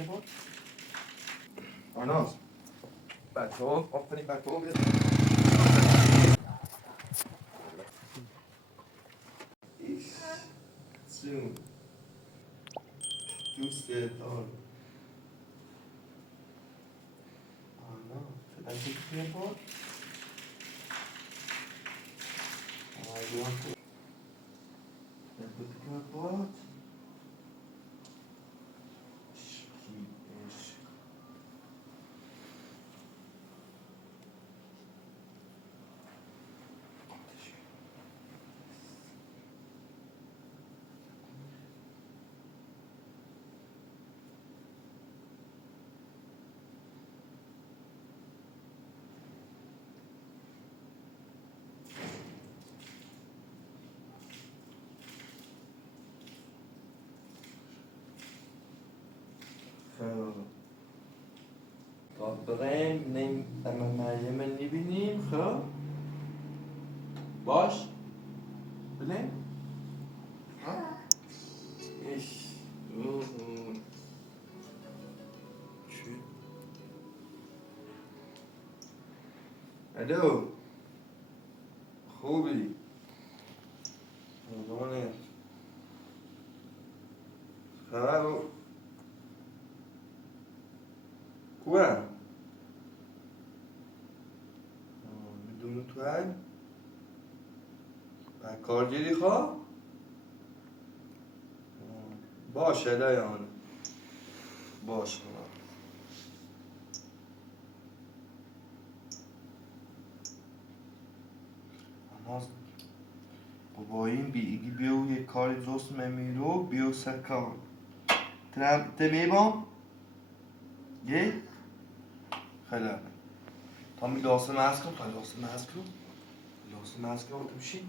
یه بار آناس بچه ها آفرین بچه ها بیاد ایش جون دوست دار آناس بچه یه بار آیوان تو بات تا بریم نیم اما مریم میبینیم خب باش بلیم ایش چی؟ الو خوبی مردمانه خبر رو خوبه میدونی تو هی کارگیری خواه باشه لیان باشه اما با این بیگی بیو یه کاری درست میمیرو بیو سر کار میبام یه خیلی تا می لاسه مز کن تا لاسه مز کن تو بشین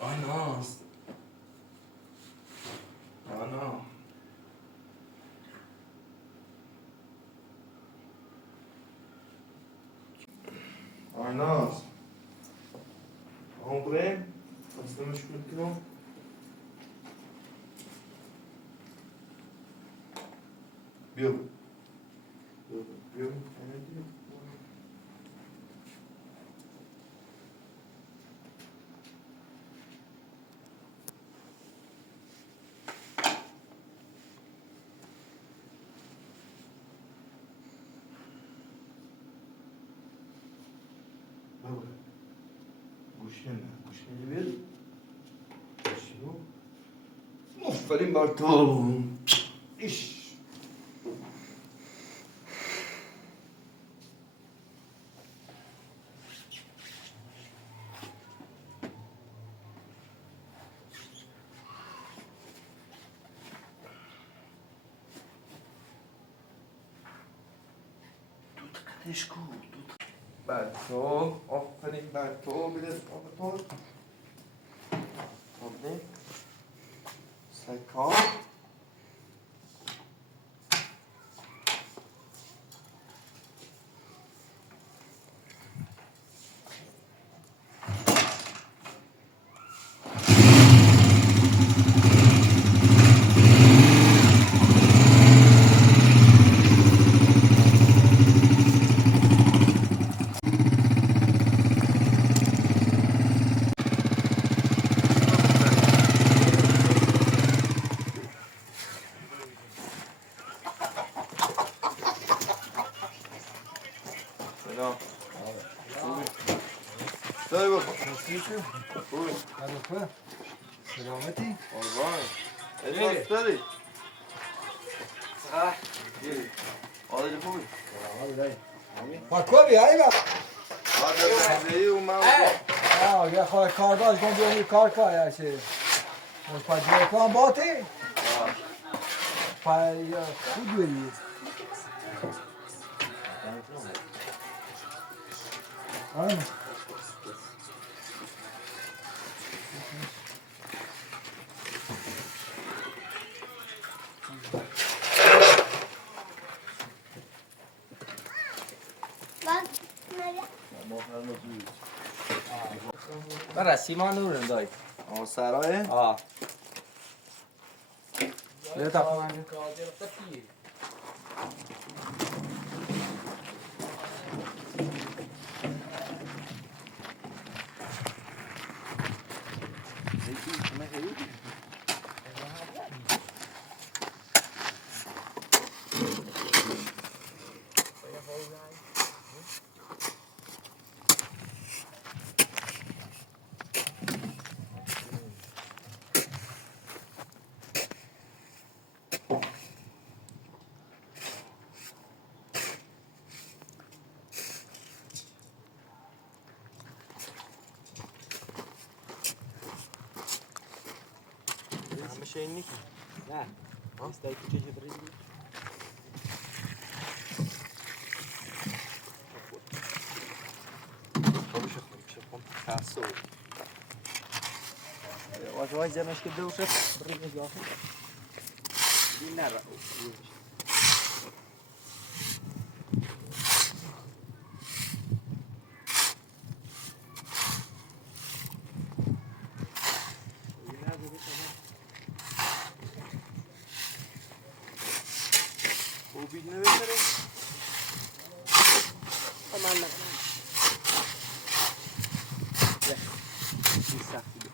آناس آنا آناس عمره اصلا مشکل کنم بیو بیو گوش نمیده آفرین بر تو ایش عشقو بر تو آفرین بر تو بیدست بر تو آفرین سکار سلام خوبی؟ داری بکن خوبی؟ عرفه سلامتی؟ قربان ادواز داری؟ گیری آدری خوبی؟ پاکوبی هایی با آدر بندهی و من یه خواهی کار داشت کن بیانی کار کار یه پا جوکان باتی؟ پا خود بری آره برای سیمان نورم دایی آه سرای؟ آه یه تقریبا همشه این نیکی نه استایی که چه جدری بود خودش خون تاسو واش زمش که دوشه بریم جاهی این نرا بیدنه بسره تمام نه این سختی بود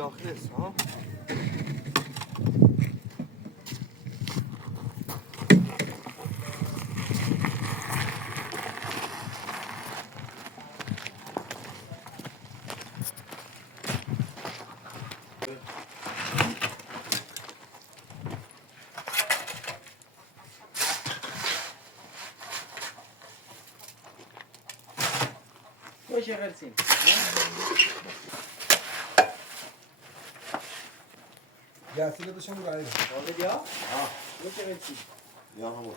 داخل است ها باشه غلسین گسیله بشم رو برای آقا بیا باشه غلسین یا همون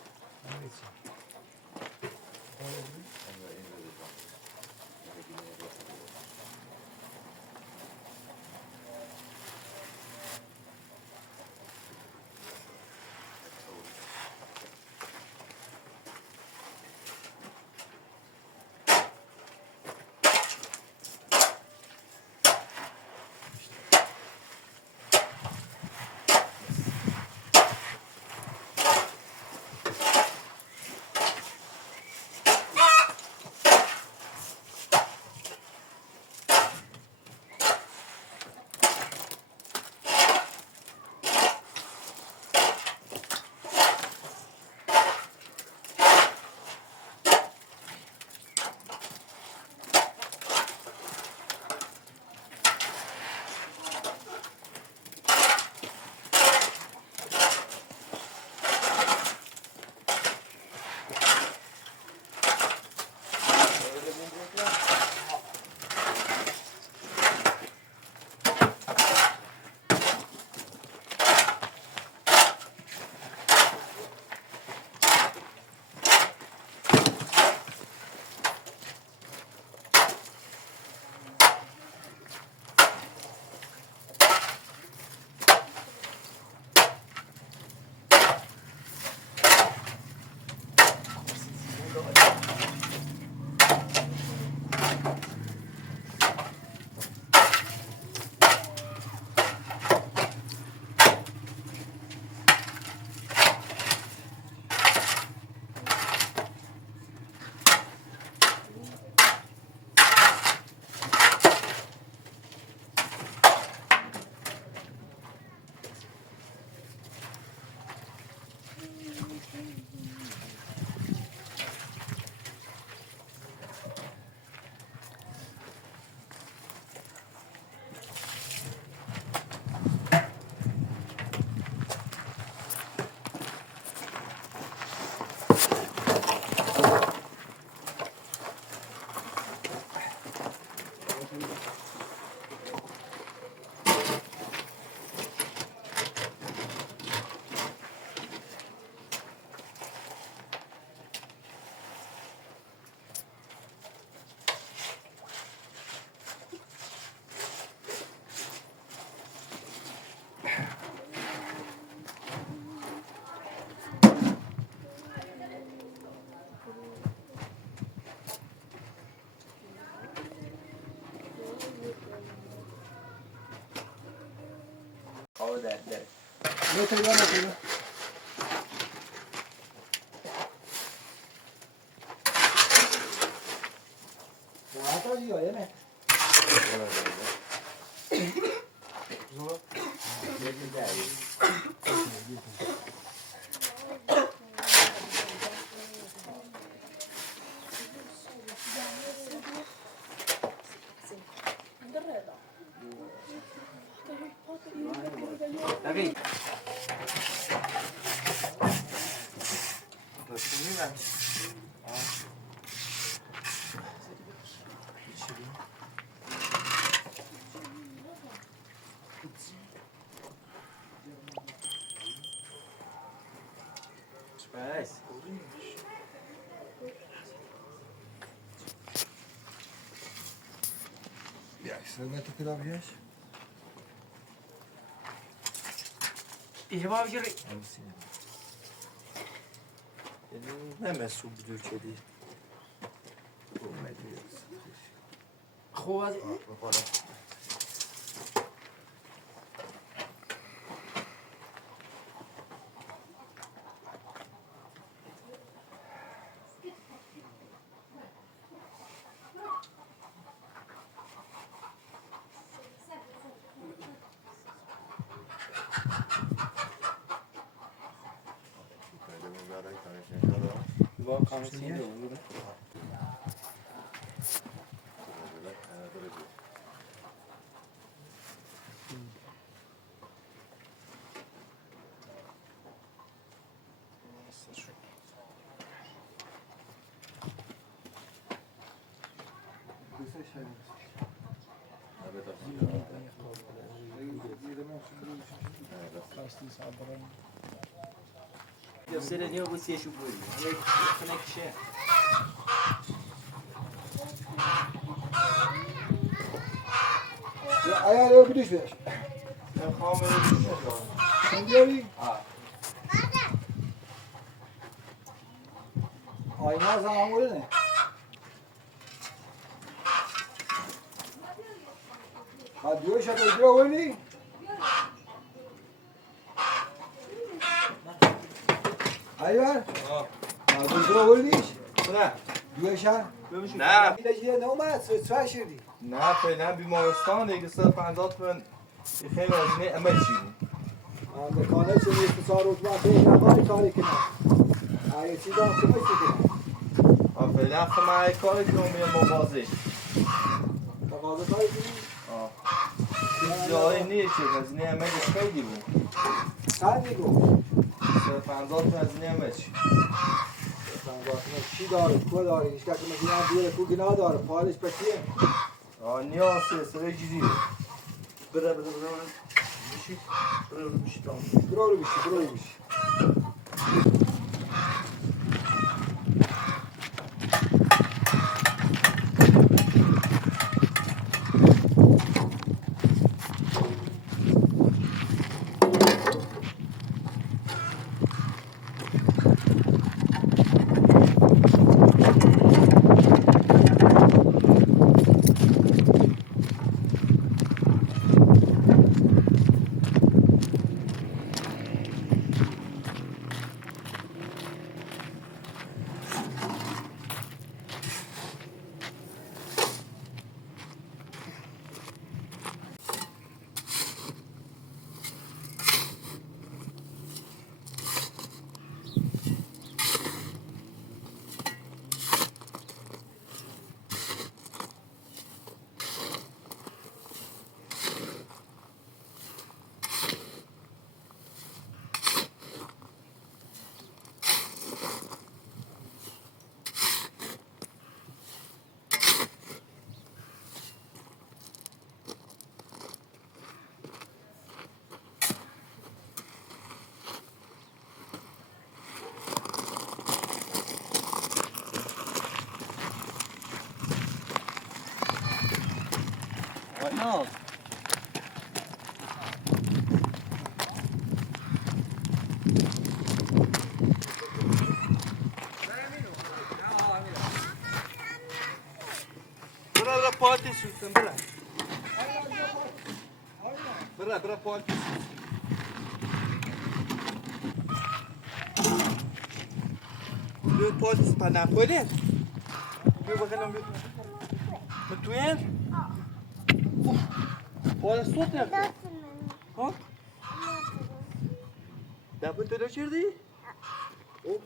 متر راحت دیگه نه دقیق Space. Jak se na to teda běž? İyi bak yürü. نمه سوب دو کدی خوب از با کانسیون بود. Gösterin ya bu siyasi bu. Ne kişi? Ya ayağı bir düş ver. Ben kamerayı düşürüyorum. Sen diyorsun. Ayna zaman olur ne? Ha diyor şaka diyor oyunu. Hayır. Ha diyor oyunu iş. نه Diyor şa. نه İlacıya ne olmaz? Sıra şirdi. نه فعلا بیمارستان دیگه 150 تومن خیلی هزینه عمل چی بود Anda kanal seni iktisar uzman değil ama kari kina. Ay çiğdem kime çiğdem. فعلا خب من یک کاری کنم میام مواظب Takalı kari kina. جایی نیست که هزینه عملش خیلی بود Sen mi bu? 150 تومن هزینه عمل چی Sen bakma çiğ dağır, kuva dağır. İşte aklıma günah diyor, ku günah dağır. Paylaş pekiye. نیاز سر جدیه بره بشی بشی tamam Doğru bir şey, doğru bir şey. No. برا پاتی سوتن برا برا پاتی Bia pode espanar com ele? Bia vai não bia. Mas tu é? Olha só, né? Hã? Dá para ter o jardim? Oh.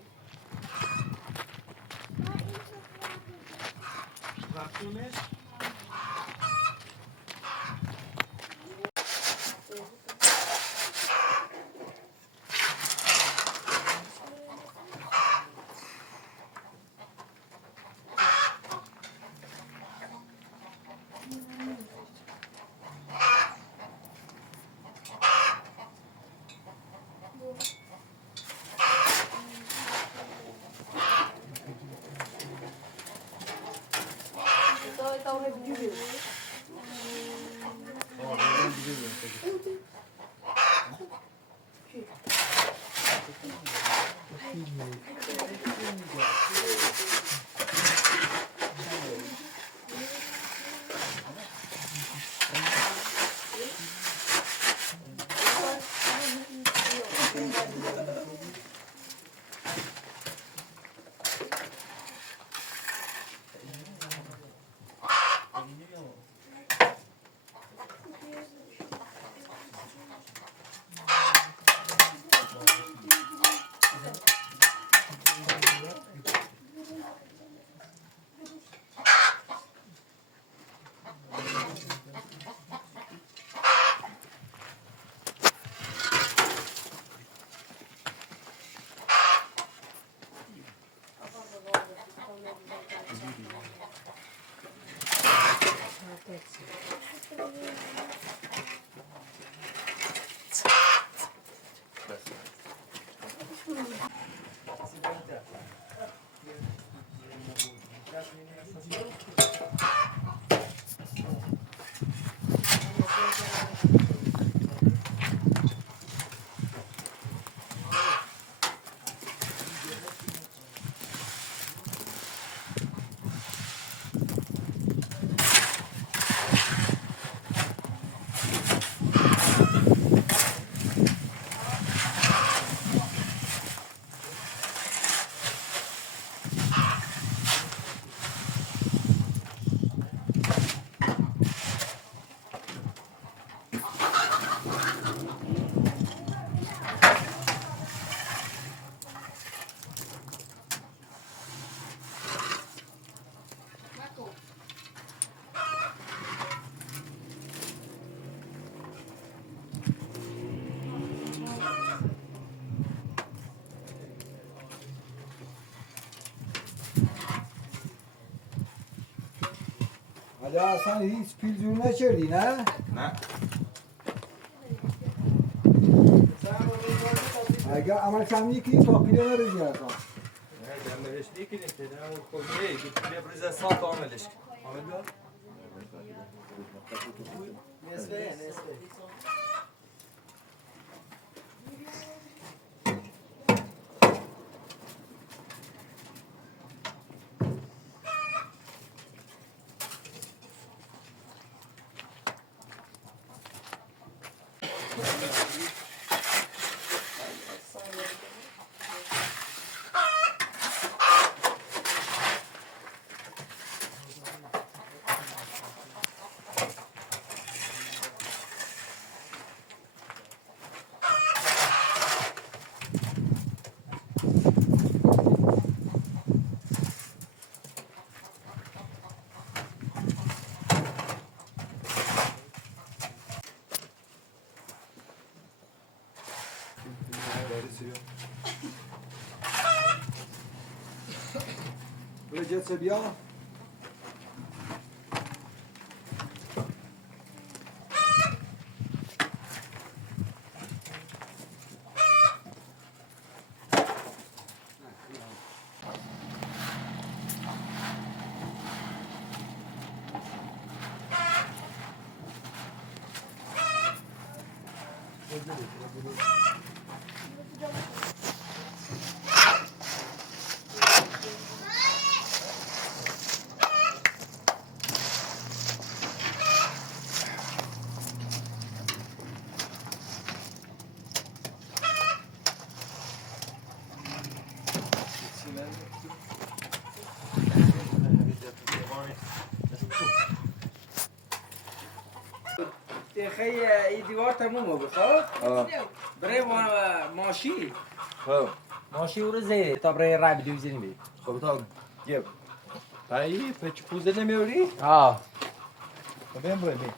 Vai comer? Então, reviver. علی اصلا هیچ پیل جور نکردی نه؟ نه. اگر عمل کم یکی تا پیله نرزی اصلا نه دمرش نیکی نیکی نه اون کلیه بیا بریز ساعت عاملش عامل بیار نصفه برو جت بیا تخی ای دیوار تمومه بخواد برای ماشی خب ماشی او رو زیره تا برای رای بدی بزنی بید خب تا گیب پایی پچ پوزه نمیوری؟ آه خب بیم باید بیم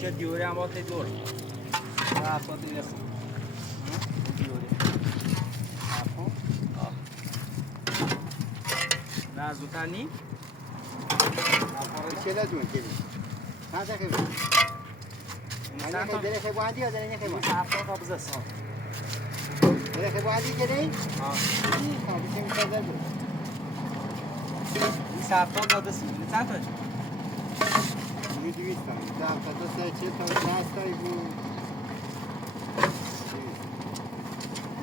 دیگه دیوری هم باید دور افراد دیگه دیوری افراد نه زودتر نی چلا دون کلی چند تا خیلی چند تا دل خیلی بودی یا دل نخیلی افراد قبض است دل خیلی بودی کلی آه خیلی چه می‌سازد این افراد داده سی چند تا می 200 تا تا سه چه تا 10 تا بود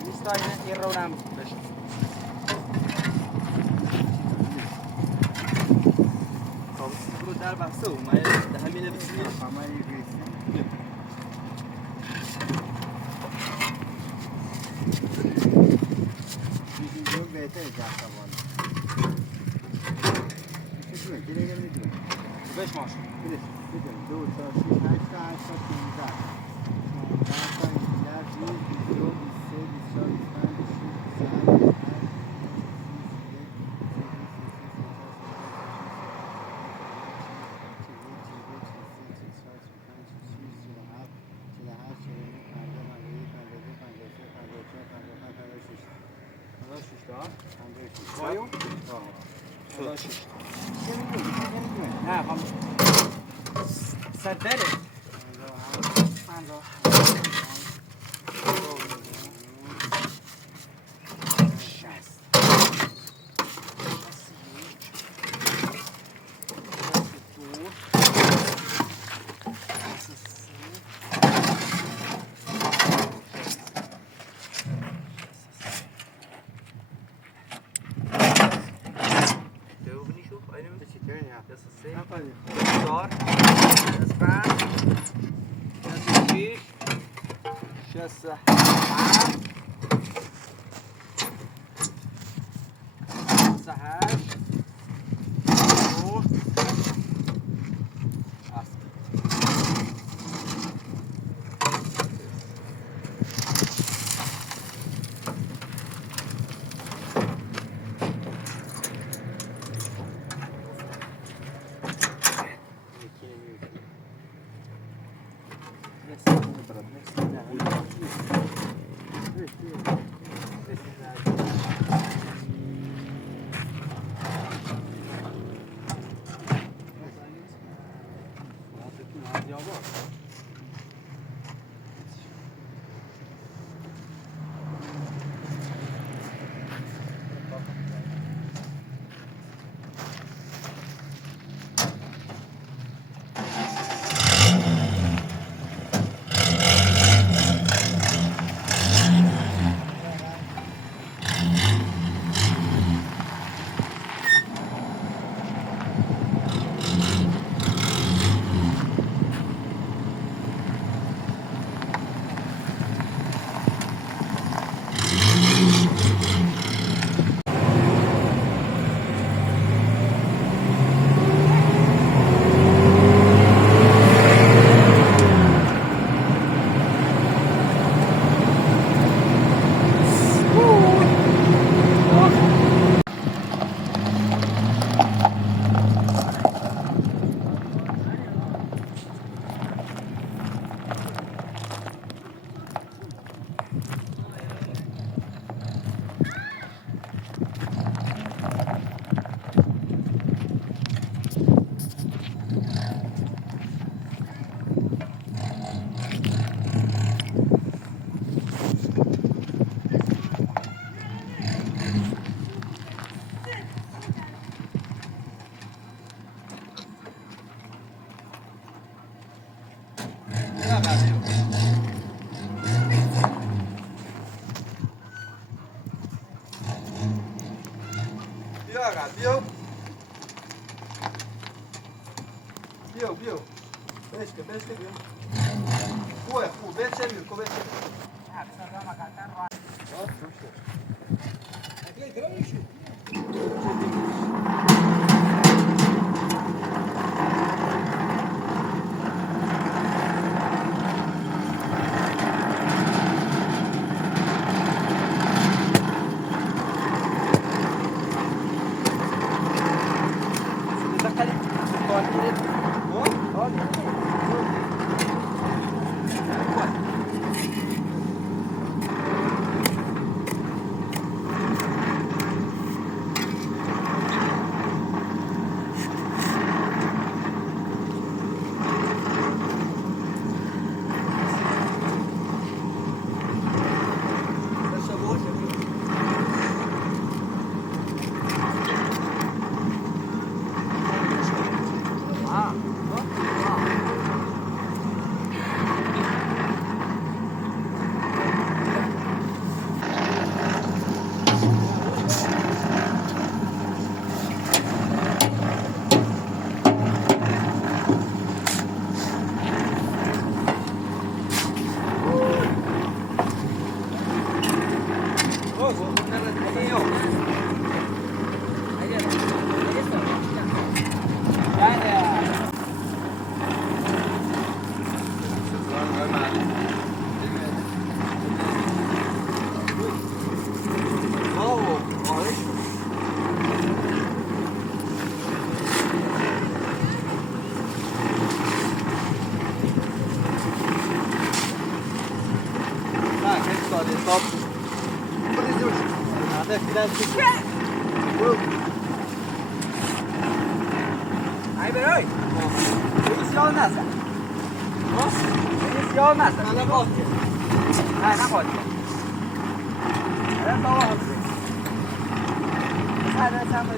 200 تا این رو نم بشه برو در بحثه و من ده همینه بسیار همه بهتره جفت بالا میشه دیگه میدونم بهش ماش بله بدونم 2 4 6 8 تا 8 تا 15 تا در 20 22 23 24 25 نه هم سردره Bill. Bill. Pesca, Bill. Ué, coberta é Bill, coberta é Bill. Hadi biraz çık. Ay be ơi. Cái xíu nè. Cái xíu nè, nó có gì? Này nó có gì? Nó to hơn. Sai ra sang đây.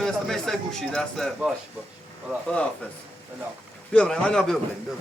میتونستم مثل گوشی دسته باش. خداحافظ بیا بریم اینا بیا بریم